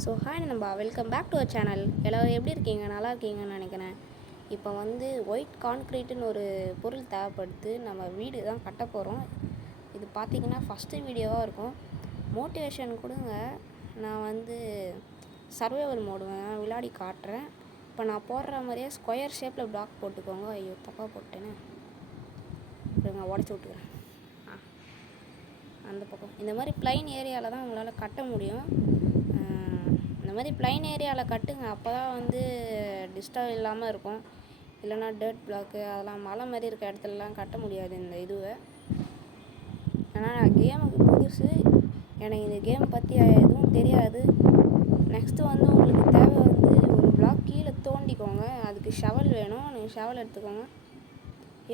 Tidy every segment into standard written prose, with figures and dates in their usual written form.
So hi நண்பா, welcome back to our channel. எல்லோரும் எப்படி இருக்கீங்க? நல்லா இருக்கீங்கன்னு நினைக்கிறேன். இப்போ ஒயிட் கான்க்ரீட்டுன்னு ஒரு பொருள் தேவைப்படுது. நம்ம வீடு தான் கட்ட போகிறோம். இது பார்த்திங்கன்னா ஃபஸ்ட்டு வீடியோவாக இருக்கும். மோட்டிவேஷன் கொடுங்க. நான் சர்வைவல் மோடு விளையாடி காட்டுறேன். இப்போ நான் போடுற மாதிரியே ஸ்கொயர் ஷேப்பில் பிளாக் போட்டுக்கோங்க. ஐயோ, தப்பாக போட்டேன்னு நான் உடச்சி விட்டுக்கிறேன். அந்த பக்கம் இந்த மாதிரி ப்ளைன் ஏரியாவில் தான் உங்களால் கட்ட முடியும். இந்த மாதிரி ப்ளைன் ஏரியாவில் கட்டுங்க. அப்போ தான் டிஸ்டர்ப் இல்லாமல் இருக்கும். இல்லைனா டர்ட் பிளாக்கு அதெல்லாம் மலை மாதிரி இருக்க இடத்துலலாம் கட்ட முடியாது இந்த இதுவை. ஆனால் நான் கேமுக்கு புதுசு, எனக்கு இந்த கேம் பற்றி எதுவும் தெரியாது. நெக்ஸ்ட்டு உங்களுக்கு தேவை ஒரு பிளாக் கீழே தோண்டிக்கோங்க. அதுக்கு ஷவல் வேணும். நீங்கள் ஷவல் எடுத்துக்கோங்க.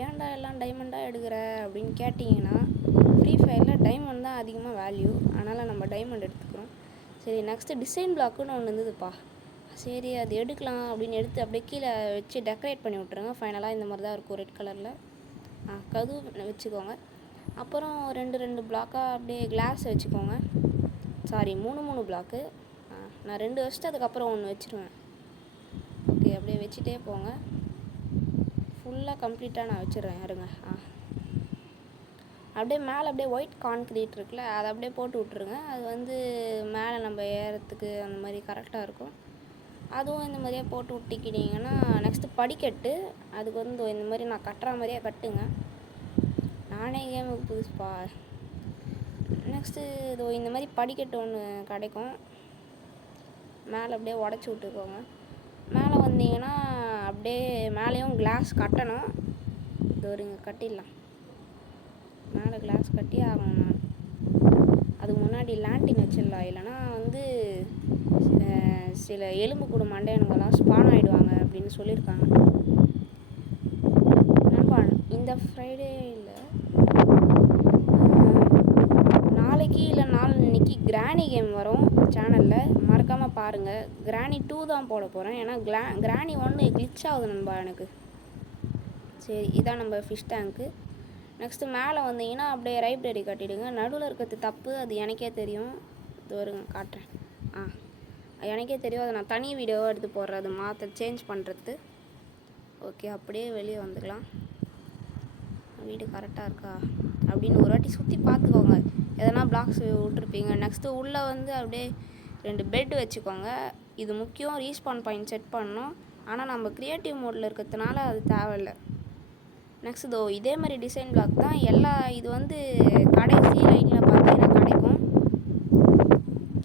ஏன்டா எல்லாம் டைமண்டாக எடுக்கிற அப்படின்னு கேட்டிங்கன்னா, ஃப்ரீ ஃபயரில் டைமண்ட் தான் அதிகமாக வேல்யூ. அதனால் நம்ம டைமண்ட் எடுத்துக்கிறோம். சரி, நெக்ஸ்ட்டு டிசைன் பிளாக்குன்னு ஒன்று இருந்ததுப்பா. சரி, அது எடுக்கலாம் அப்படின்னு எடுத்து அப்படியே கீழே வச்சு டெக்கரேட் பண்ணி விட்ருங்க. ஃபைனலாக இந்த மாதிரி தான் இருக்கும், ரெட் கலரில். கதவு வச்சுக்கோங்க. அப்புறம் ரெண்டு பிளாக்காக அப்படியே கிளாஸ் வச்சுக்கோங்க. சாரி, மூணு பிளாக்கு. நான் 2 வச்சுட்டு அதுக்கப்புறம் 1 வச்சுருவேன். ஓகே, அப்படியே வச்சுட்டே போங்க. ஃபுல்லாக கம்ப்ளீட்டாக நான் வச்சிடுறேன். இருங்க. அப்படியே மேலே அப்படியே ஒயிட் கான்க்ரீட் இருக்குல்ல, அதை அப்படியே போட்டு விட்ருங்க. அது மேலே நம்ம ஏறத்துக்கு அந்த மாதிரி கரெக்டாக இருக்கும். அதுவும் இந்த மாதிரியே போட்டு விட்டிக்கிட்டிங்கன்னா, நெக்ஸ்ட்டு படிக்கட்டு. அதுக்கு இந்த மாதிரி நான் கட்டுற மாதிரியே கட்டுங்க. நானே கேமுக்கு புதுசுப்பா. நெக்ஸ்ட்டு இந்த மாதிரி படிக்கட்டு ஒன்று கிடைக்கும். மேலே அப்படியே உடச்சி விட்டுக்கோங்க. மேலே வந்தீங்கன்னா அப்படியே மேலேயும் கிளாஸ் கட்டணும். இங்கே கட்டிடலாம். மேலே கிளாஸ் கட்டி ஆகணும். நான் அதுக்கு முன்னாடி லேண்டின் வச்சிடலாம். இல்லைனா சில எலும்பு கூட மண்டையனுங்கெல்லாம் ஸ்பான் ஆகிடுவாங்க அப்படின்னு சொல்லியிருக்காங்க. நண்பா, இந்த ஃப்ரைடே இல்லை, நாளைக்கு இல்லை நாளைக்கு கிராணி கேம் வரும் சேனலில். மறக்காமல் பாருங்கள். கிராணி 2 தான் போட போகிறேன். ஏன்னா கிராணி 1 கிளிச் ஆகுது நண்பா எனக்கு. சரி, இதான் நம்ம ஃபிஷ் டேங்க்கு. நெக்ஸ்ட்டு மேலே வந்தீங்கன்னா அப்படியே லைப்ரரி கட்டிவிடுங்க. நடுவில் இருக்கிறது தப்பு, அது எனக்கே தெரியும். இது வருங்க, காட்டுறேன். எனக்கே தெரியும். அதை நான் தனி வீடியோவாக எடுத்து போடுறேன், அது சேஞ்ச் பண்ணுறது. ஓகே, அப்படியே வெளியே வந்துக்கலாம். வீடு கரெக்டாக இருக்கா அப்படின்னு ஒரு வாட்டி சுற்றி பார்த்துக்கோங்க. எதனா பிளாக்ஸ் விட்டுருப்பீங்க. நெக்ஸ்ட்டு உள்ளே அப்படியே 2 பெட் வச்சுக்கோங்க. இது முக்கியம். ரீஸ்பான் பாயிண்ட் செட் பண்ணணும். ஆனால் நம்ம க்ரியேட்டிவ் மோடில் இருக்கிறதுனால அது தேவையில்லை. நெக்ஸ்ட் இதே மாதிரி டிசைன் பிளாக் தான் எல்லா. இது கடைசி லைனில் பார்த்தீங்கன்னா கிடைக்கும்.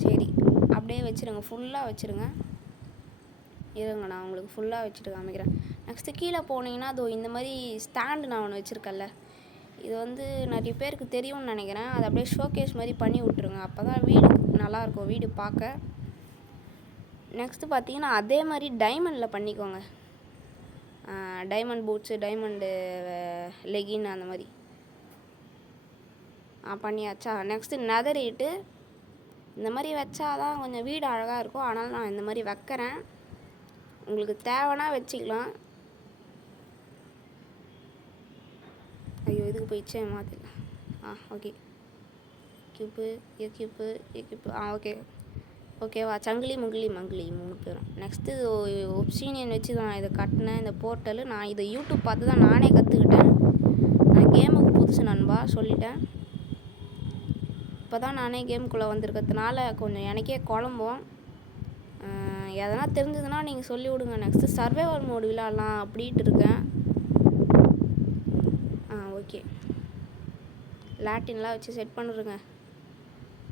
சரி, அப்படியே வச்சுருங்க. ஃபுல்லாக வச்சுருங்க. இருங்க, நான் உங்களுக்கு ஃபுல்லாக வச்சுட்டு காமிக்கிறேன். நெக்ஸ்ட்டு கீழே போனீங்கன்னா இந்த மாதிரி ஸ்டாண்டு நான் ஒன்று வச்சுருக்கேன்ல, இது நிறைய பேருக்கு தெரியும்னு நினைக்கிறேன். அதை அப்படியே ஷோகேஸ் மாதிரி பண்ணி விட்ருங்க. அப்போ தான் வீடு நல்லாயிருக்கும், வீடு பார்க்க. நெக்ஸ்ட்டு பார்த்தீங்கன்னா அதே மாதிரி டைமண்டில் பண்ணிக்கோங்க. டைமண்ட் பூட்ஸு, டைமண்டு லெகின் அந்த மாதிரி பண்ணியாச்சா? நெக்ஸ்ட்டு நெதரிட்டு இந்த மாதிரி வச்சாதான் கொஞ்சம் வீடு அழகாக இருக்கும். அதனால் நான் இந்த மாதிரி வைக்கிறேன். உங்களுக்கு தேவைன்னா வச்சுக்கலாம். ஐயோ, இதுக்கு போயிடுச்சே, மாற்றிடலாம். ஓகே, கியூப்பு ஓகேவா? சங்கிலி மங்கிலி 3 பேரும். நெக்ஸ்ட்டு ஒப்சீனியன் வச்சு தான் இதை கட்டினேன். இந்த போர்ட்டலு நான் இதை யூடியூப் பார்த்து தான் நானே கற்றுக்கிட்டேன். நான் கேமுக்கு புதுசு நண்பா, சொல்லிட்டேன். இப்போ தான் நானே கேமுக்குள்ளே வந்திருக்கிறதுனால கொஞ்சம் எனக்கே குழம்பும். எதனா தெரிஞ்சதுன்னா நீங்கள் சொல்லி விடுங்க. நெக்ஸ்ட்டு சர்வைவல் மோடு விளாட்லாம் அப்படின்ட்டு இருக்கேன். ஓகே, லாட்டின்லாம் வச்சு செட் பண்ணிடுங்க.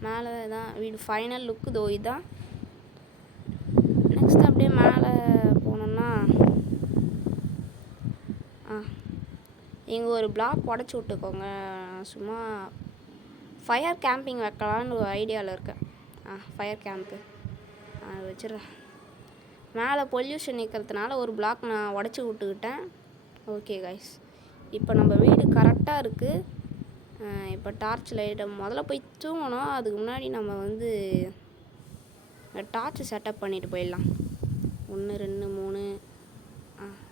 மேலே தான் வீடு ஃபைனல் லுக்கு. இதுதான். நெக்ஸ்ட் அப்படியே மேலே போனோம்னா இங்கே ஒரு பிளாக் உடச்சி விட்டுக்கோங்க. சும்மா ஃபயர் கேம்பிங் வைக்கலான்னு ஒரு ஐடியாவில் இருக்கேன். ஃபயர் கேம்ப்பு வச்சிடுறேன். மேலே பொல்யூஷன் நிற்கிறதுனால ஒரு பிளாக் நான் உடச்சி விட்டுக்கிட்டேன். ஓகே கைஸ், இப்போ நம்ம வீடு கரெக்டாக இருக்குது. இப்போ டார்ச் லைட்டை முதல்ல போய் தூங்கணும். அதுக்கு முன்னாடி நம்ம டார்ச் செட்டப் பண்ணிவிட்டு போயிடலாம். 1 2 3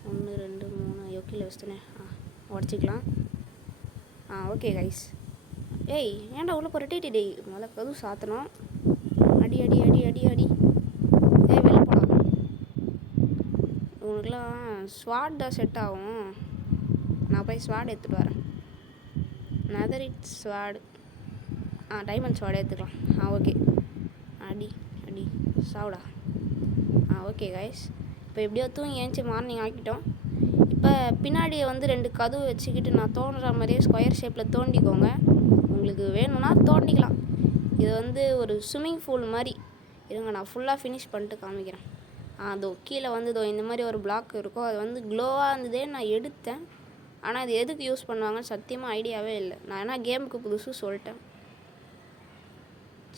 1 2 3 யோக்கியில் வச்சுட்டேனே. உடச்சிக்கலாம். Okay guys. ஏய், ஏன்டா உள்ளே போகிற? டீ முதல்ல கதவு சாத்தணும். அடி அடி அடி அடி அடி நம்மளுக்குலாம் ஸ்வாட் தான் செட் ஆகும். நான் போய் ஸ்வாட் எடுத்துகிட்டு வரேன். நெதரிட் ஸ்வாடு, டைமண்ட் ஸ்வாட் எடுத்துக்கலாம். ஓகே. அடி அடி சாவுடா. ஓகே கைஸ், இப்போ எப்படியோ தூங்கி ஏஞ்சி மார்னிங் ஆக்கிட்டோம். இப்போ பின்னாடி வந்து 2 கதவு வச்சுக்கிட்டு நான் தோணுற மாதிரியே ஸ்கொயர் ஷேப்பில் தோண்டிக்கோங்க. உங்களுக்கு வேணும்னா தோண்டிக்கலாம். இது வந்து ஒரு ஸ்விம்மிங் பூல் மாதிரி. இருங்க, நான் ஃபுல்லாக ஃபினிஷ் பண்ணிட்டு காமிக்கிறேன். அதோ கீழே வந்து இந்த மாதிரி ஒரு பிளாக் இருக்கும். அது வந்து க்ளோவாக இருந்ததே நான் எடுத்தேன். ஆனால் அது எதுக்கு யூஸ் பண்ணுவாங்கன்னு சத்தியமாக ஐடியாவே இல்லை. நான் ஏன்னா கேமுக்கு புதுசு சொல்லிட்டேன்.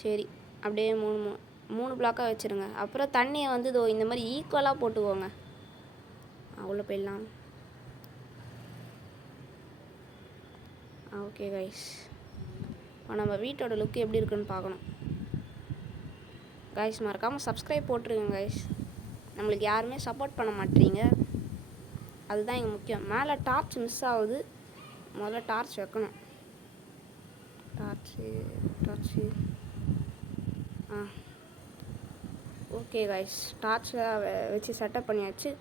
சரி, அப்படியே மூணு பிளாக்காக வச்சுருங்க. அப்புறம் தண்ணியை வந்து இந்த மாதிரி ஈக்குவலாக போட்டுக்கோங்க. அவ்வளோ போயிடலாம். ஓகே கைஸ், இப்போ நம்ம வீட்டோட லுக்கு எப்படி இருக்குன்னு பார்க்கணும். கைஸ் மறக்காமல் சப்ஸ்கிரைப் போட்டுருங்க கைஸ். நம்மளுக்கு யாருமே சப்போர்ட் பண்ண மாட்டீங்க, அதுதான் இங்கே முக்கியம். மேலே டார்ச் மிஸ் ஆகுது, முதல்ல டார்ச் வைக்கணும். டார்ச்சு ஓகே கைஸ், டார்ச்சை வச்சு செட்டப் பண்ணியாச்சு.